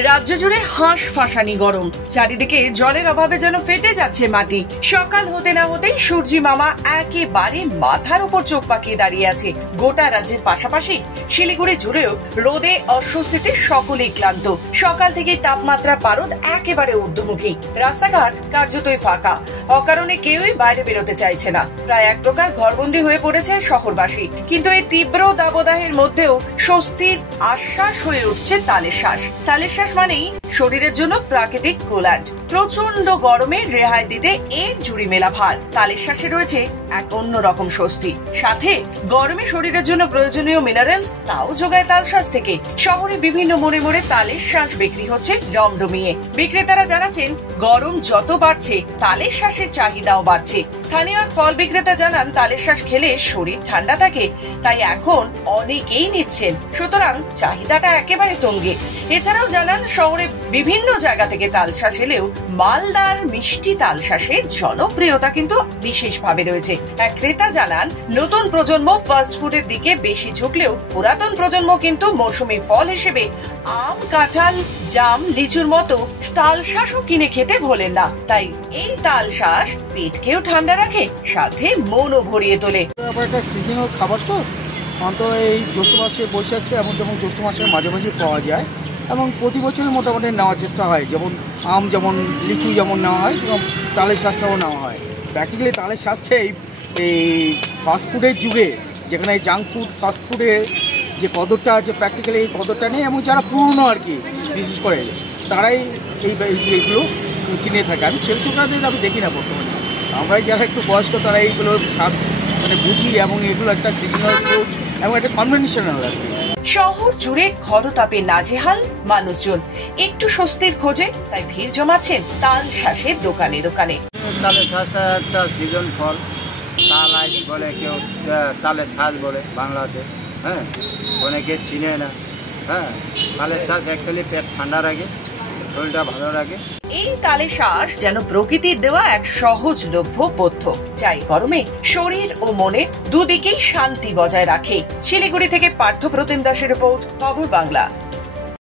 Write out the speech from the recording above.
রাজ্য জুড়ে হাঁস ফাঁসানি গরম, চারিদিকে জলের অভাবে যেন ফেটে যাচ্ছে মাটি। সকাল হতে না হতেই সূর্যি মামা একেবারে মাথার উপর চোখ পাকিয়ে দাঁড়িয়ে আছে। গোটা রাজ্যের পাশাপাশি শিলিগুড়ি জুড়েও রোদে অস্বস্তিতে সকলেই ক্লান্ত। সকাল থেকেই তাপমাত্রা পারদ একেবারে ঊর্ধ্বমুখী, রাস্তাঘাট কার্যতই ফাঁকা, অকারণে কেউই বাইরে বেরোতে চাইছে না। প্রায় এক প্রকার ঘরবন্দি হয়ে পড়েছে শহরবাসী। কিন্তু এই তীব্র দাবদাহের মধ্যেও স্বস্তির আশ্বাস হয়ে উঠছে তালের শ্বাস। তালের শ্বাস মানেই শরীরের জন্য প্রাকৃতিক কুলান্ট। প্রচন্ড গরমে রেহাই দিতে এর জুড়ি মেলা ভার। তালের শ্বাসে রয়েছে এক অন্যরকম স্বস্তি, সাথে গরমে শরীরের জন্য প্রয়োজনীয় মিনারেলস তাও যোগায় তাল শ্বাস থেকে। শহরে বিভিন্ন মোড়ে মোড়ে তালের শ্বাস বিক্রি হচ্ছে ডমডমিয়ে। বিক্রেতারা জানাচ্ছেন, গরম যত বাড়ছে তালের শ্বাসের চাহিদাও বাড়ছে। স্থানীয় এক ফল বিক্রেতা জানান, তালের শ্বাস খেলে শরীর ঠান্ডা থাকে, তাই এখন অনেকেই নিচ্ছেন, সুতরাং চাহিদাটা একেবারে তুঙ্গে। এছাড়াও জানান, শহরে বিভিন্ন জায়গা থেকে তালশ্বাস এলেও মালদার মিষ্টি তালশ্বাসের জনপ্রিয়তা কিন্তু বিশেষভাবে রয়েছে। এক ক্রেতা জানান, নতুন প্রজন্ম ফাস্ট ফুডের দিকে বেশি ঝুঁকলেও পুরাতন প্রজন্ম কিন্তু মৌসুমী ফল হিসেবে আম, কাঁঠাল, জাম, লিচুর মতো তালশ্বাসও কিনে খেতে ভোলেন না। তাই এই তালশ্বাস পেটকেও ঠান্ডা রাখে, সাথে মনও ভরিয়ে তোলে। সিজনাল খাবার তো অন্তত এই জ্যৈষ্ঠ মাসে, বৈশাখে এমন যেমন জ্যৈষ্ঠ মাসের মাঝামাঝি পাওয়া যায় এবং প্রতি বছরই মোটামুটি নেওয়ার চেষ্টা হয়। যেমন আম, যেমন লিচু যেমন নেওয়া হয়, এবং তালের শ্বাসটাও নেওয়া হয়। প্র্যাকটিক্যালি তালের শ্বাসটা এই ফাস্টফুডের যুগে, যেখানে জাঙ্ক ফুড ফাস্টফুডের যে কদরটা আছে, প্র্যাকটিক্যালি এই কদরটা নেই। এবং যারা পুরনো আর কি, বিশেষ করে তারাই এইগুলো কিনে থাকে। আমি ছেলেছোকরাদের আমি দেখি না বর্তমানে। আমরাই যারা একটু বয়স্ক তারা এইগুলোর স্বাদ মানে বুঝি, এবং এগুলো একটা সিজনাল ফুড এবং একটা কনভেনশনাল আর কি। শহর জুড়ে খরতাপে নাজেহাল মানুষজন, একটু স্বস্তির খোঁজে তাই ভিড় জমাচ্ছেন তাল শ্বাসের দোকানে দোকানে। তালের শ্বাসটা একটা সিজন ফল, তাল আইস বলে, কেউ তালের শ্বাস বলে বাংলাতে। হ্যাঁ, অনেকে চিনে না। হ্যাঁ, তালের শ্বাস অ্যাকচুয়ালি পেট ঠান্ডা রাখে, শরীরটা ভালো রাখে। এই তালের শ্বাস যেন প্রকৃতির দেওয়া এক সহজলভ্য পথ্য, যাই গরমে শরীর ও মনে দুদিকেই শান্তি বজায় রাখে। শিলিগুড়ি থেকে পার্থ প্রতিম দাসের রিপোর্ট, খবর বাংলা।